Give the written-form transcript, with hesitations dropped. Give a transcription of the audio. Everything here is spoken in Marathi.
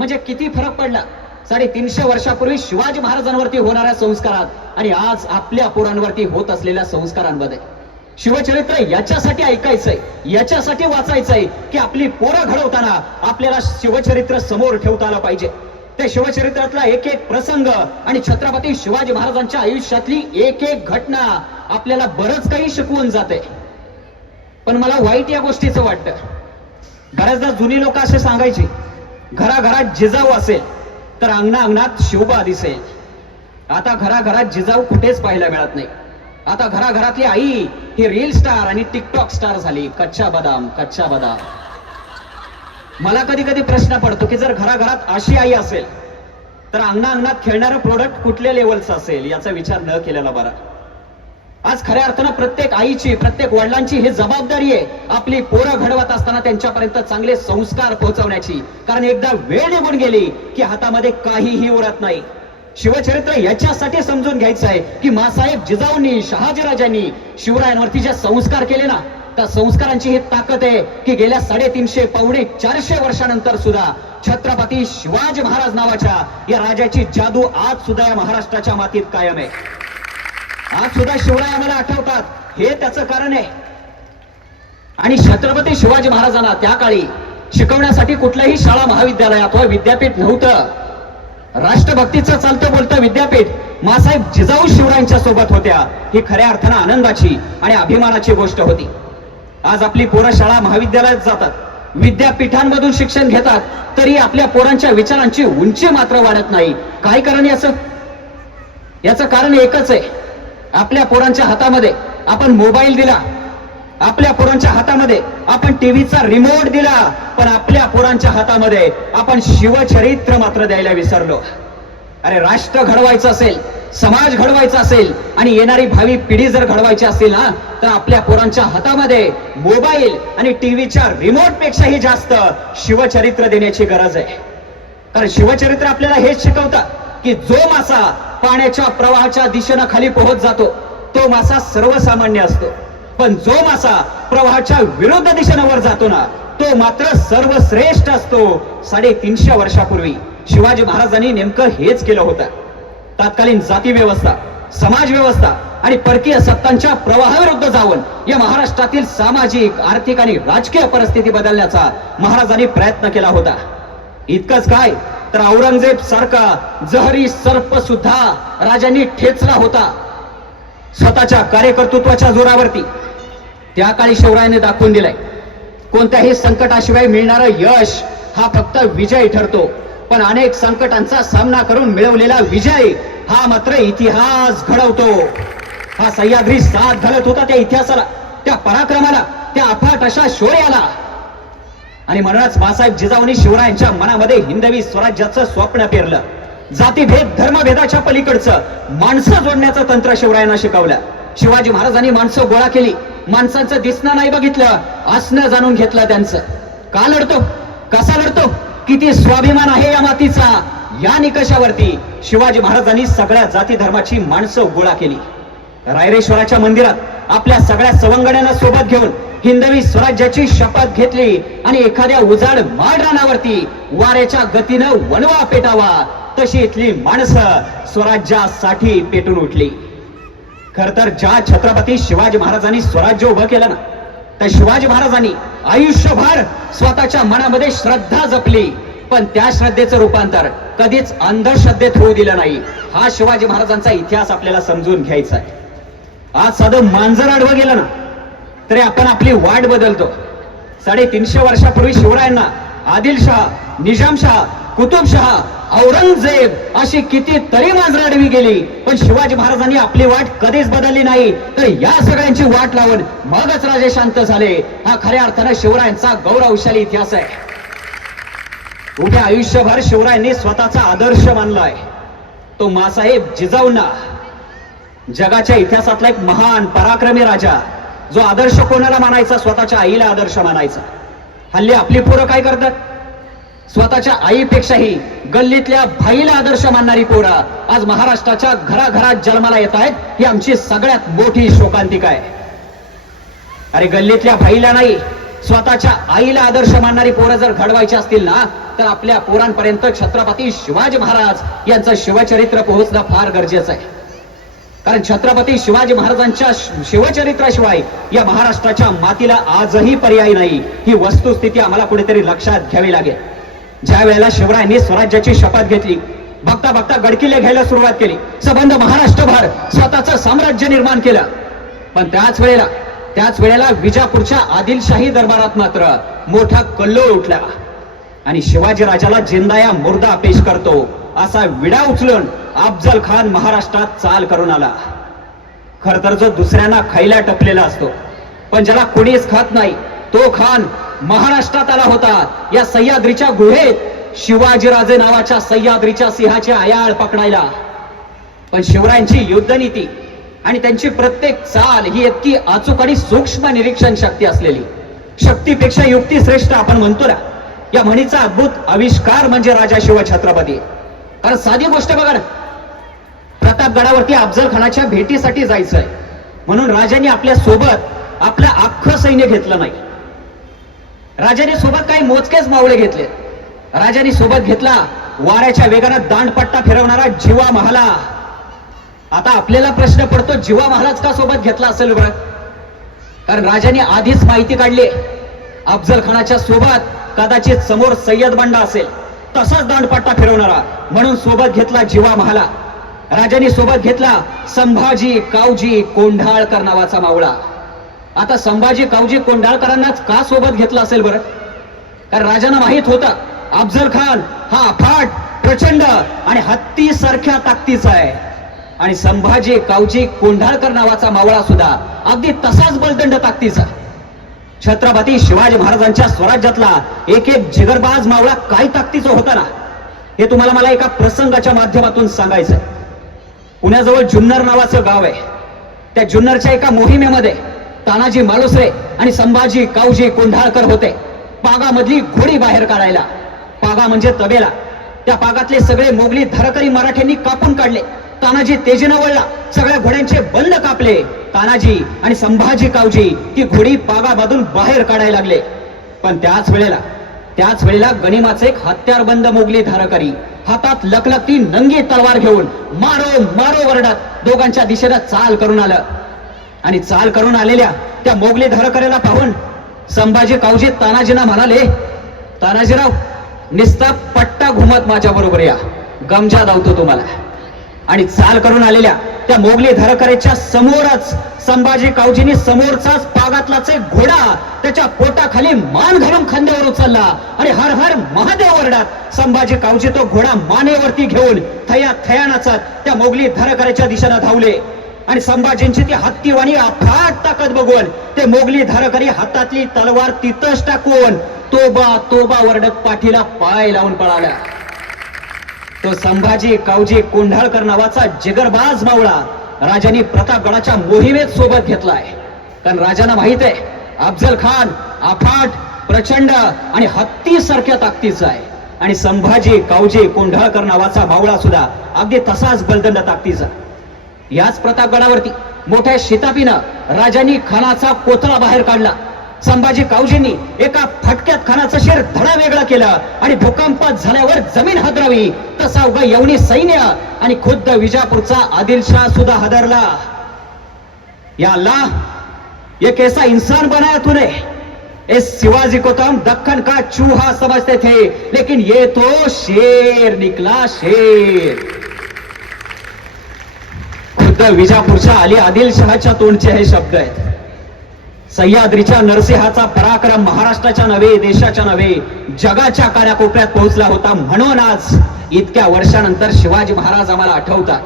म्हणजे किती फरक पडला 350 वर्षापूर्वी शिवाजी महाराजांवरती होणाऱ्या संस्कारात आणि आज आपल्या पोरांवरती होत असलेल्या संस्कारांमध्ये. शिवचरित्र याच्यासाठी ऐकायचंय, याच्यासाठी वाचायचंय की आपली पोरं घडवताना आपल्याला शिवचरित्र समोर ठेवता आलं पाहिजे. त्या शिवचरित्रातला एक एक प्रसंग आणि छत्रपती शिवाजी महाराजांच्या आयुष्यातली एक एक घटना आपल्याला बरंच काही शिकवून जाते. पण मला वाईट या गोष्टीचं वाटतं. बऱ्याचदा जुनी लोक असे सांगायची, घराघरात जिजाऊ असेल तर अंगणात शोभा दिसेल. आता घराघरात जिजाऊ कुठेच पाहायला मिळत नाही. आता घराघरातली आई ही रील स्टार आणि टिकटॉक स्टार झाली. कच्चा बदाम कच्चा बदाम. मला कधी कधी प्रश्न पडतो की जर घराघरात अशी आई असेल तर अंगणात खेळणारं प्रोडक्ट कुठल्या लेवलचं असेल याचा विचार न केलेला बरा. आज खऱ्या अर्थानं प्रत्येक आईची, प्रत्येक वडिलांची ही जबाबदारी आहे आपली पोरं घडवत असताना त्यांच्यापर्यंत चांगले संस्कार पोहोचवण्याची. कारण एकदा वेळ निघून गेली की हातामध्ये काहीही उरत नाही. शिवचरित्र याच्यासाठी समजून घ्यायचं आहे की मासाहेब जिजाऊंनी, शहाजीराजांनी शिवरायांवरती जे संस्कार केले ना, त्या संस्कारांची ही ताकद आहे की गेल्या 350 पावणे 400 वर्षानंतर सुद्धा छत्रपती शिवाजी महाराज नावाच्या या राजाची जादू आज सुद्धा या महाराष्ट्राच्या मातीत कायम आहे. आज सुद्धा शिवराय आम्हाला आठवतात. हे त्याचं कारण आहे. आणि छत्रपती शिवाजी महाराजांना त्या काळी शिकवण्यासाठी कुठल्याही शाळा महाविद्यालय अथवा विद्यापीठ नव्हतं. राष्ट्रभक्तीचं चालतं बोलतं विद्यापीठ मासाहेब जिजाऊ शिवरायांच्या सोबत होत्या. ही खऱ्या अर्थानं आनंदाची आणि अभिमानाची गोष्ट होती. आज आपली पोरं शाळा महाविद्यालयात जातात, विद्यापीठांमधून शिक्षण घेतात, तरी आपल्या पोरांच्या विचारांची उंची मात्र वाढत नाही. काय कारण याचं कारण एकच आहे. आपल्या पोरांच्या हातामध्ये आपण मोबाईल दिला, आपल्या पोरांच्या हातामध्ये आपण टीव्हीचा रिमोट दिला, पण आपल्या पोरांच्या हातामध्ये आपण शिवचरित्र मात्र द्यायला विसरलो. अरे राष्ट्र घडवायचं असेल, समाज घडवायचा असेल आणि येणारी भावी पिढी जर घडवायची असेल ना, तर आपल्या पोरांच्या हातामध्ये मोबाईल आणि टीव्हीच्या रिमोट पेक्षाही जास्त शिवचरित्र देण्याची गरज आहे. कारण शिवचरित्र आपल्याला हेच शिकवतं की जो मासा पाण्याच्या प्रवाहाच्या दिशेनं खाली पोहोच जातो तो मासा सर्वसामान्य असतो, पण जो मासा प्रवाहाच्या विरुद्ध दिशेनं वर जातो ना, तो मात्र सर्वश्रेष्ठ असतो. 350 वर्षापूर्वी शिवाजी महाराजांनी नेमकं हेच केलं होतं. तत्कालीन जाती व्यवस्था, समाज व्यवस्था आणि परकीय सत्तांच्या प्रवाहाविरुद्ध जाऊन या महाराष्ट्रातील सामाजिक, आर्थिक आणि राजकीय परिस्थिती बदलण्याचा महाराजांनी प्रयत्न केला होता. इतकंच काय तर औरंगजेब सारखा जहरी सर्प सुद्धा राजांनी ठेचला होता स्वतःच्या कार्यकर्तृत्वाच्या जोरावरती. त्या काळी शिवरायांनी दाखवून दिलंय कोणत्याही संकटाशिवाय मिळणारं यश हा फक्त विजय ठरतो, पण अनेक संकटांचा सामना करून मिळवलेला विजय हा मात्र इतिहास घडवतो. हा सह्याद्री साथ घालत होता त्या इतिहासाला, त्या पराक्रमाला, त्या अफाट अशा शौर्याला. आणि म्हणूनच मासाहेब जिजाऊंनी शिवरायांच्या मनामध्ये हिंदवी स्वराज्याचं स्वप्न पेरलं. जातीभेद, धर्मभेदाच्या पलीकडचं माणसं जोडण्याचं तंत्र शिवरायांना शिकवलं. शिवाजी महाराजांनी माणसं गोळा केली, माणसांचं दिसणं नाही बघितलं, असणं जाणून घेतलं त्यांचं. का लढतो, कसा लढतो, किती स्वाभिमान आहे या मातीचा, या निकषावरती शिवाजी महाराजांनी सगळ्या जाती धर्माची माणसं गोळा केली. रायरेश्वराच्या मंदिरात आपल्या सगळ्या सवंगड्यांना सोबत घेऊन हिंदवी स्वराज्याची शपथ घेतली आणि एखाद्या उजाड माळरानावरती वाऱ्याच्या गतीनं वणवा पेटावा तशी इथली माणसं स्वराज्यासाठी पेटून उठली. खर तर ज्या छत्रपती शिवाजी महाराजांनी स्वराज्य उभं केलं ना, त्या शिवाजी महाराजांनी आयुष्यभर स्वतःच्या मनामध्ये श्रद्धा जपली, पण त्या श्रद्धेचं रूपांतर कधीच अंधश्रद्धेत होऊ दिलं नाही. हा शिवाजी महाराजांचा इतिहास आपल्याला समजून घ्यायचा आहे. आज साधं मांजर आडवं गेलं ना तरी आपण आपली वाट बदलतो. 350 वर्षापूर्वी शिवरायांना आदिलशहा, निजामशहा, कुतुबशहा, औरंगजेब अशी कितीतरी मांजरं आडवी गेली, पण शिवाजी महाराजांनी आपली वाट कधीच बदलली नाही. तर या सगळ्यांची वाट लावून मगच राजे शांत झाले. हा खऱ्या अर्थानं शिवरायांचा गौरवशाली इतिहास आहे. उभ्या आयुष्यभर शिवरायांनी स्वतःचा आदर्श मानलाय तो मासाहेब जिजाऊंना. जगाच्या इतिहासातला एक महान पराक्रमी राजा, जो आदर्श कोणाला मानायचा, स्वतःच्या आईला आदर्श मानायचा. हल्ली आपली पोरं काय करतात, स्वतःच्या आईपेक्षाही गल्लीतल्या भाईला आदर्श मानणारी पोरं आज महाराष्ट्राच्या घराघरात जन्माला येत आहेत. ही आमची सगळ्यात मोठी शोकांतिका आहे. अरे गल्लीतल्या भाईला नाही स्वतःच्या आईला आदर्श मानणारी पोरं जर घडवायची असतील ना, तर आपल्या पोरांपर्यंत छत्रपती शिवाजी महाराज यांचं शिवचरित्र पोहोचणं फार गरजेचं आहे. कारण छत्रपती शिवाजी महाराजांच्या शिवचरित्राशिवाय या महाराष्ट्राच्या मातीला आजही पर्याय नाही. ही वस्तुस्थिती आम्हाला कुठेतरी लक्षात घ्यावी लागेल. ज्या वेळेला शिवरायांनी स्वराज्याची शपथ घेतली, बघता बघता गडकिल्ले घ्यायला सुरुवात केली, संबंध महाराष्ट्रभर स्वतःचं साम्राज्य निर्माण केलं. पण त्याच वेळेला विजापूरच्या आदिलशाही दरबारात मात्र मोठा कल्लोळ उठला आणि शिवाजी राजाला जिंदा मुर्दा पेश करतो असा विडा उचलून अफजल खान महाराष्ट्रात चाल करून आला. खर तर जो दुसऱ्यांना खायला टपलेला असतो, पण ज्याला कोणीच खात नाही, तो खान महाराष्ट्रात आला होता. या सह्याद्रीच्या गुहेत शिवाजीराजे नावाच्या सह्याद्रीच्या सिंहाची आयाळ पकडायला. पण शिवरायांची युद्धनीती आणि त्यांची प्रत्येक चाल ही इतकी अचूक आणि सूक्ष्म निरीक्षण शक्ती असलेली, शक्तीपेक्षा युक्ती श्रेष्ठ आपण म्हणतो ना, या म्हणीचा अद्भुत आविष्कार म्हणजे राजा शिवछत्रपती. कारण साधी गोष्ट बघा ना, प्रतापगडावरती अफजल खानाच्या भेटीसाठी जायचंय म्हणून राजाने आपल्या सोबत आपलं अख्खं सैन्य घेतलं नाही. राजाने सोबत काही मोजकेच मावळे घेतले. राजाने सोबत घेतला वाऱ्याच्या वेगानं दांडपट्टा फिरवणारा जिवा महाला. आता आपल्याला प्रश्न पडतो, जिवा महाराज का सोबत घेतला असेल बरं? कारण राजाने आधीच माहिती काढली अफजल खानाच्या सोबत कदाचित समोर सय्यद बंडा असेल, तसाच दांडपट्टा फिरवणारा, म्हणून सोबत घेतला जिवा महाला. राजाने सोबत घेतला संभाजी कावजी कोंढाळकर नावाचा मावळा. आता संभाजी कावजी कोंढाळकरांनाच का सोबत घेतला असेल बरं? कारण राजांना माहित होता अफजल खान हा अफाट, प्रचंड आणि हत्ती सारख्या ताकदीचा आहे. आणि संभाजी कावजी कोंढाळकर नावाचा मावळा सुद्धा अगदी तसाच बलदंड ताकदीचा. छत्रपती शिवाजी महाराजांच्या स्वराज्यातला एक एक जिगरबाज मावळा काय ताकदीचा होता ना, हे तुम्हाला मला एका प्रसंगाच्या माध्यमातून सांगायचंय. पुण्याजवळ जुन्नर नावाचं गाव आहे. त्या जुन्नरच्या एका मोहिमेमध्ये तानाजी मालुसरे आणि संभाजी कावजी कोंढाळकर होते पागामधली घोडी बाहेर काढायला. पागा म्हणजे तबेला. त्या पागातले सगळे मोगली धरकरी मराठ्यांनी कापून काढले. तानाजी तेजीनं वळला, सगळ्या घोड्यांचे बंद कापले. तानाजी आणि संभाजी कावजी ती घोडी पागामधून बाहेर काढायला लागले. पण त्याच वेळेला गनिमाचे एक हत्यारबंद मोगली धारकरी हातात लखलखती नंगी तलवार घेऊन मारो मारो वरडत दोघांच्या दिशेनं चाल करून आलं. आणि चाल करून आलेल्या त्या मोगली धारकऱ्याला पाहून संभाजी कावजी तानाजींना म्हणाले, तानाजीराव, निस्ता पट्टा घुमत माझ्या बरोबर या, गमजा धावतो तुम्हाला. आणि चाल करून आलेल्या त्या मोगली धारकऱ्याच्या समोरच संभाजी कावजींनी समोरचाच पागातलाच एक घोडा त्याच्या पोटाखाली मान घालून खांद्यावर उचलला आणि हर हर महादेव वरडत संभाजी कावजी तो घोडा मानेवरती घेऊन थया नाचत त्या मोगली धारकऱ्याच्या दिशेनं धावले. आणि संभाजींची ती हत्तीवाणी अफाट ताकद बघून ते मोगली धारकरी हातातली तलवार तिथंच टाकून तोबा तोबा वरडत पाठीला पाय लावून पळाला. तो संभाजी कावजी कोंढाळकर नावाचा जिगरबाज मावळा राजांनी प्रतापगडाच्या मोहिमेत सोबत घेतलाय. कारण राजांना माहित आहे अफजल खान अफाट, प्रचंड आणि हत्ती सारख्या ताकदीचा आहे. आणि संभाजी कावजी कोंढाळकर नावाचा मावळा सुद्धा अगदी तसाच बलदंड ताकदीचा. याच प्रतापगडावरती मोठ्या शितापीनं राजांनी खानाचा कोथळा बाहेर काढला. संभाजी कावजींनी एका फटक्यात खानाचं शिर धडा वेगळा केलं आणि भूकंपात झाल्यावर जमीन हादरावी तसा उगा यवनी सैन्य आणि खुद्द विजापूरचा आदिलशाह सुद्धा हादरला. या अल्लाह, ये कैसा इंसान बनाया तूने. इस शिवाजी को तो हम दक्कन का चूहा समझते थे, लेकिन ये तो शेर निकला, शेर. खुद्द विजापूरच्या अली आदिलशहाच्या तोंडचे हे शब्द आहेत. सह्याद्रीच्या नरसिंहाचा पराक्रम महाराष्ट्राच्या नव्हे, देशाच्या नव्हे, जगाच्या कानाकोपऱ्यात पोहोचला होता. म्हणून आज इतक्या वर्षानंतर शिवाजी महाराज आम्हाला आठवतात.